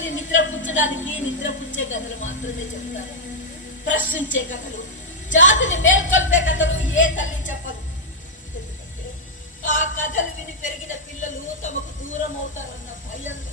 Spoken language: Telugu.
పిల్లల్ని నిద్రపుచ్చడానికి నిద్రపుచ్చే కథలు మాత్రమే చెప్తారు. ప్రశ్నించే కథలు, జాతిని మేల్కొల్పే కథలు ఏ తల్లి చెప్పదు. ఎందుకంటే ఆ కథలు విని పెరిగిన పిల్లలు తమకు దూరం అవుతారన్న భయంలో